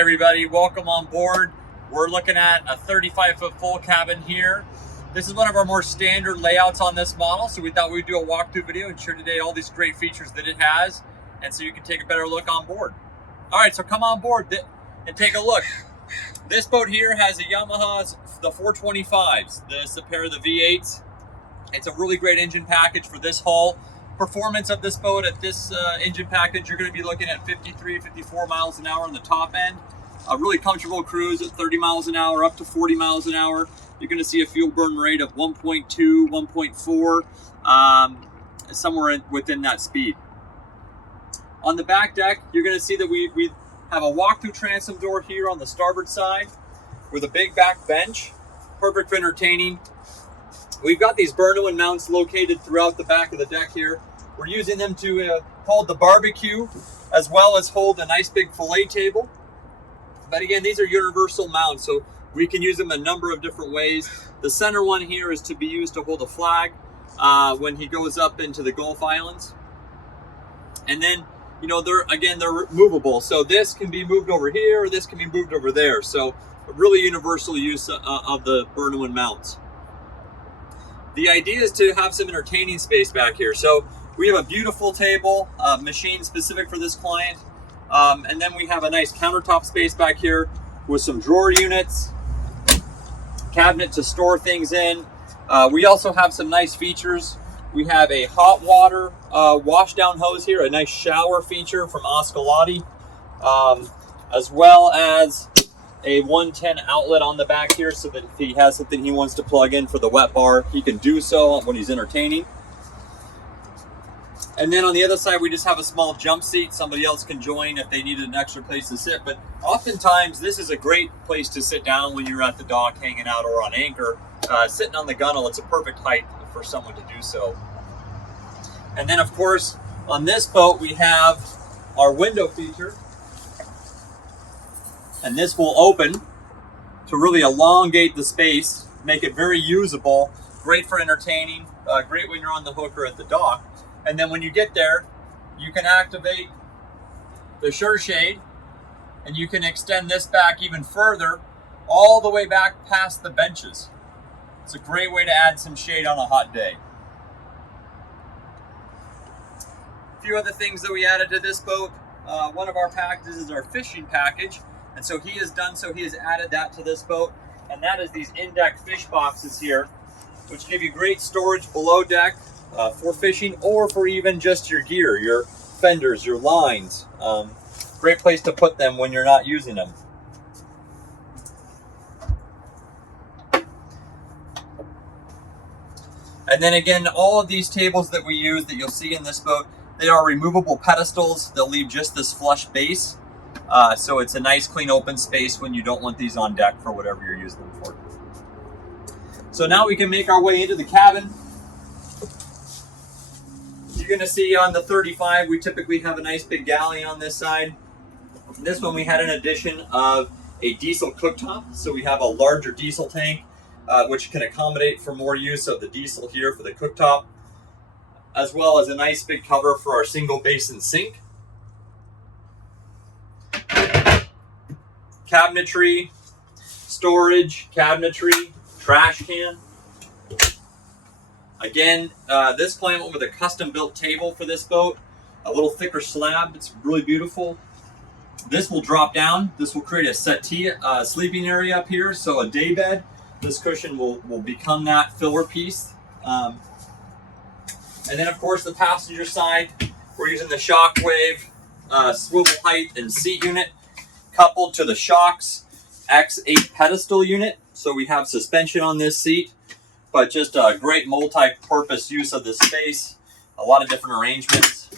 everybody, welcome on board. We're looking at a 35-foot full cabin here. This is one of our more standard layouts on this model, so we thought we'd do a walkthrough video and share today all these great features that it has, and so you can take a better look on board. All right, so come on board and take a look. This boat here has a Yamaha, the 425s. This is a pair of the V8s. It's a really great engine package for this hull. Performance of this boat at this engine package, you're going to be looking at 53, 54 miles an hour on the top end. A really comfortable cruise at 30 miles an hour up to 40 miles an hour. You're going to see a fuel burn rate of 1.2, 1.4, somewhere within that speed. On the back deck, you're going to see that we have a walk-through transom door here on the starboard side with a big back bench, perfect for entertaining. We've got these burn-in mounts located throughout the back of the deck here. We're using them to hold the barbecue as well as hold a nice big fillet table. But again, these are universal mounts, so we can use them a number of different ways. The center one here is to be used to hold a flag when he goes up into the Gulf Islands. And then, you know, they're movable. So this can be moved over here, or this can be moved over there. So a really universal use of the burn-in mounts. The idea is to have some entertaining space back here. So we have a beautiful table, machine specific for this client. And then we have a nice countertop space back here with some drawer units, cabinet to store things in. We also have some nice features. We have a hot water wash down hose here, a nice shower feature from Ascolati, as well as a 110 outlet on the back here, so that if he has something he wants to plug in for the wet bar, he can do so when he's entertaining. And then on the other side, we just have a small jump seat. Somebody else can join if they needed an extra place to sit. But oftentimes, this is a great place to sit down when you're at the dock hanging out or on anchor. Sitting on the gunnel, it's a perfect height for someone to do so. And then, of course, on this boat, we have our window feature. And this will open to really elongate the space, make it very usable, great for entertaining, great when you're on the hook or at the dock. And then when you get there, you can activate the sure shade, and you can extend this back even further, all the way back past the benches. It's a great way to add some shade on a hot day. A few other things that we added to this boat. One of our packages is our fishing package. And so he has added that to this boat. And that is these in-deck fish boxes here, which give you great storage below deck for fishing, or for even just your gear, your fenders, your lines. Great place to put them when you're not using them. And then again, all of these tables that we use that you'll see in this boat, they are removable pedestals. They'll leave just this flush base. So it's a nice clean open space when you don't want these on deck for whatever you're using them for. So now we can make our way into the cabin. You're going to see on the 35, we typically have a nice big galley on this side. This one we had an addition of a diesel cooktop. So we have a larger diesel tank, which can accommodate for more use of the diesel here for the cooktop, as well as a nice big cover for our single basin sink. Cabinetry, storage, cabinetry, trash can. Again, this client went with a custom built table for this boat, a little thicker slab. It's really beautiful. This will drop down. This will create a settee sleeping area up here, so a day bed. This cushion will become that filler piece. And then, of course, the passenger side, we're using the Shockwave swivel height and seat unit, coupled to the Shocks X8 pedestal unit. So we have suspension on this seat, but just a great multi-purpose use of this space. A lot of different arrangements,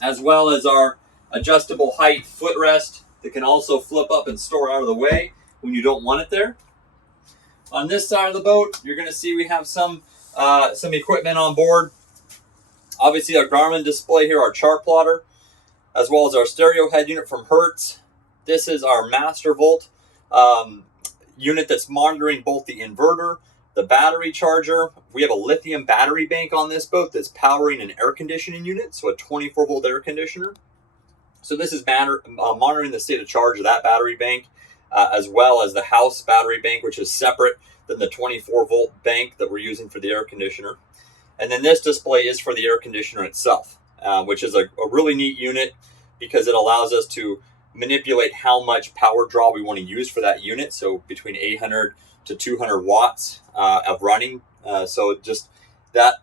as well as our adjustable height footrest that can also flip up and store out of the way when you don't want it there. On this side of the boat, you're going to see we have some equipment on board. Obviously, our Garmin display here, our chart plotter, as well as our stereo head unit from Hertz. This is our master volt unit that's monitoring both the inverter, the battery charger. We have a lithium battery bank on this boat that's powering an air conditioning unit, so a 24-volt air conditioner. So this is monitoring the state of charge of that battery bank, as well as the house battery bank, which is separate than the 24-volt bank that we're using for the air conditioner. And then this display is for the air conditioner itself, which is a really neat unit because it allows us to manipulate how much power draw we want to use for that unit. So between 800 to 200 watts of running. So just that,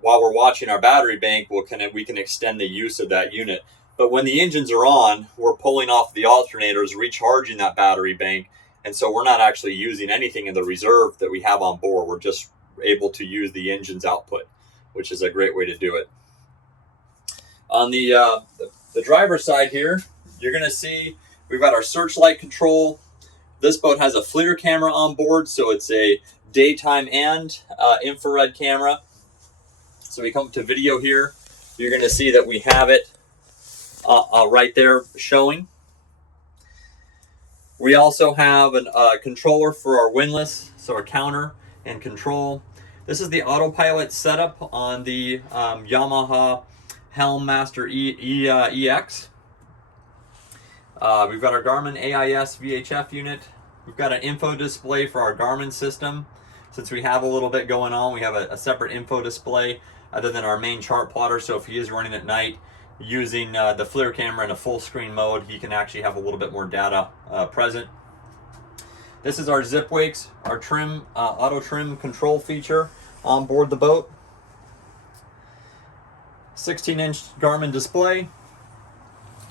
while we're watching our battery bank, we can extend the use of that unit. But when the engines are on, we're pulling off the alternators, recharging that battery bank. And so we're not actually using anything in the reserve that we have on board. We're just able to use the engine's output, which is a great way to do it. On the driver's side here, you're going to see we've got our searchlight control. This boat has a FLIR camera on board, so it's a daytime and infrared camera. So we come to video here. You're going to see that we have it right there showing. We also have a controller for our windlass, so a counter and control. This is the autopilot setup on the Yamaha Helm Master EX. We've got our Garmin AIS VHF unit. We've got an info display for our Garmin system. Since we have a little bit going on, we have a separate info display other than our main chart plotter. So if he is running at night using the FLIR camera in a full screen mode, he can actually have a little bit more data present. This is our zip wakes, our trim, auto trim control feature on board the boat. 16-inch Garmin display,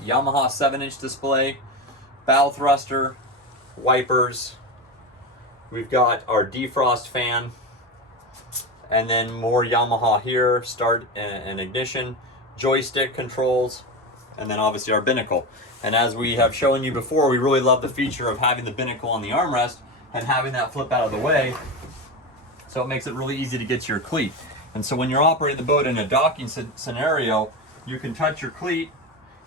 Yamaha 7-inch display, bow thruster, wipers. We've got our defrost fan, and then more Yamaha here, start and ignition, joystick controls, and then obviously our binnacle. And as we have shown you before, we really love the feature of having the binnacle on the armrest and having that flip out of the way, so it makes it really easy to get to your cleat. And so when you're operating the boat in a docking scenario, you can touch your cleat,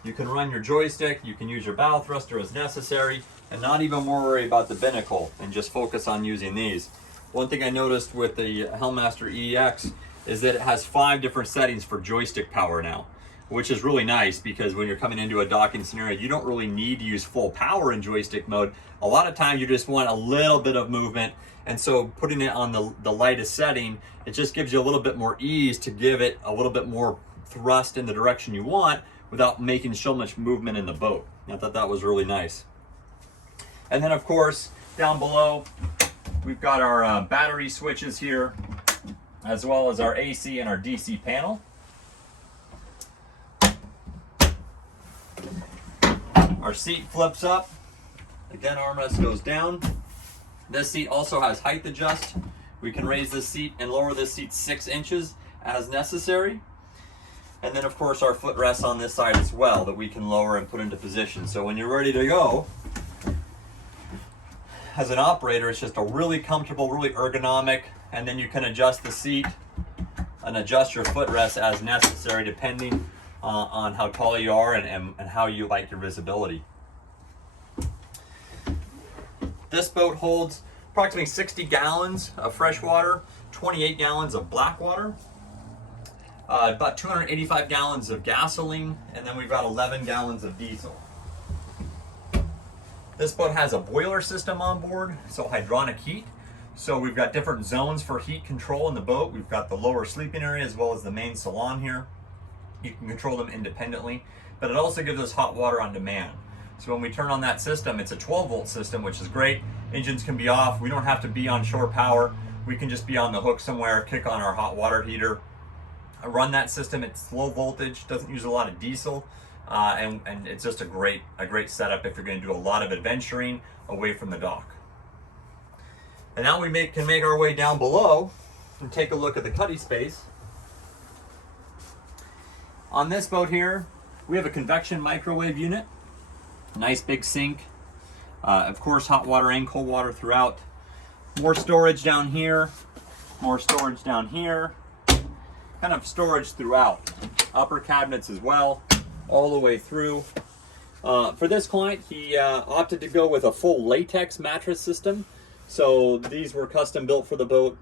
you can run your joystick, you can use your bow thruster as necessary, and not even worry about the binnacle and just focus on using these. One thing I noticed with the Helmmaster EX is that it has 5 different settings for joystick power now, which is really nice because when you're coming into a docking scenario, you don't really need to use full power in joystick mode. A lot of times you just want a little bit of movement, and so putting it on the lightest setting, it just gives you a little bit more ease to give it a little bit more thrust in the direction you want without making so much movement in the boat. I thought that was really nice. And then of course, down below, we've got our battery switches here, as well as our AC and our DC panel. Our seat flips up. Again, armrest goes down. This seat also has height adjust. We can raise this seat and lower this seat 6 inches as necessary. And then of course our footrests on this side as well that we can lower and put into position. So when you're ready to go, as an operator, it's just a really comfortable, really ergonomic, and then you can adjust the seat and adjust your footrest as necessary depending on how tall you are and how you like your visibility. This boat holds approximately 60 gallons of fresh water, 28 gallons of black water, about 285 gallons of gasoline, and then we've got 11 gallons of diesel. This boat has a boiler system on board, so hydronic heat. So we've got different zones for heat control in the boat. We've got the lower sleeping area as well as the main salon here. You can control them independently, but it also gives us hot water on demand. So when we turn on that system, it's a 12-volt system, which is great. Engines can be off. We don't have to be on shore power. We can just be on the hook somewhere, kick on our hot water heater, run that system. It's low voltage, doesn't use a lot of diesel, and it's just a great setup if you're going to do a lot of adventuring away from the dock. And now we can make our way down below and take a look at the cuddy space. On this boat here, we have a convection microwave unit, nice big sink, of course hot water and cold water throughout. More storage down here, more storage down here, kind of storage throughout. Upper cabinets as well, all the way through. For this client, he opted to go with a full latex mattress system. So these were custom built for the boat.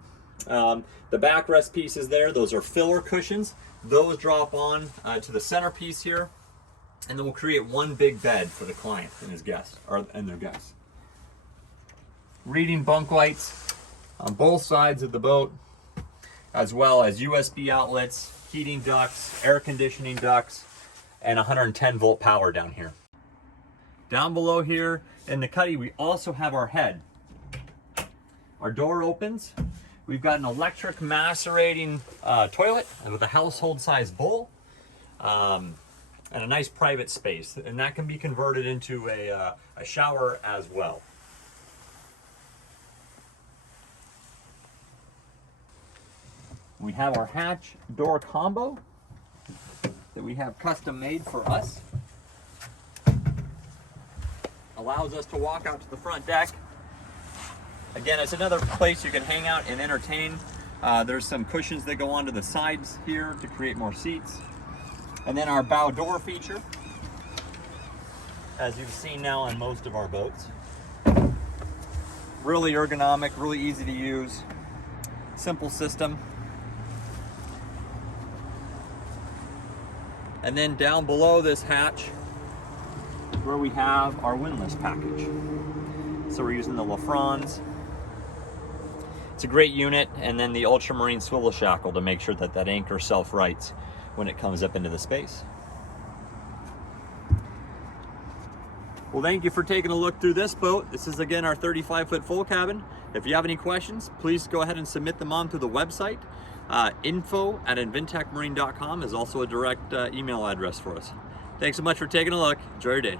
The backrest pieces there, those are filler cushions. Those drop on to the centerpiece here. And then we'll create one big bed for the client and his guests, and their guests. Reading bunk lights on both sides of the boat, as well as USB outlets, heating ducts, air conditioning ducts, and 110 volt power down here. Down below here in the cuddy, we also have our head. Our door opens. We've got an electric macerating toilet with a household size bowl, and a nice private space. And that can be converted into a shower as well. We have our hatch door combo that we have custom made for us. Allows us to walk out to the front deck. Again, it's another place you can hang out and entertain. There's some cushions that go onto the sides here to create more seats. And then our bow door feature, as you've seen now on most of our boats. Really ergonomic, really easy to use, simple system. And then down below this hatch, where we have our windlass package. So we're using the LaFrance. It's a great unit, and then the ultramarine swivel shackle to make sure that that anchor self-rights when it comes up into the space. Well, thank you for taking a look through this boat. This is again our 35-foot full cabin. If you have any questions, please go ahead and submit them on through the website. info@inventecmarine.com is also a direct email address for us. Thanks so much for taking a look. Enjoy your day.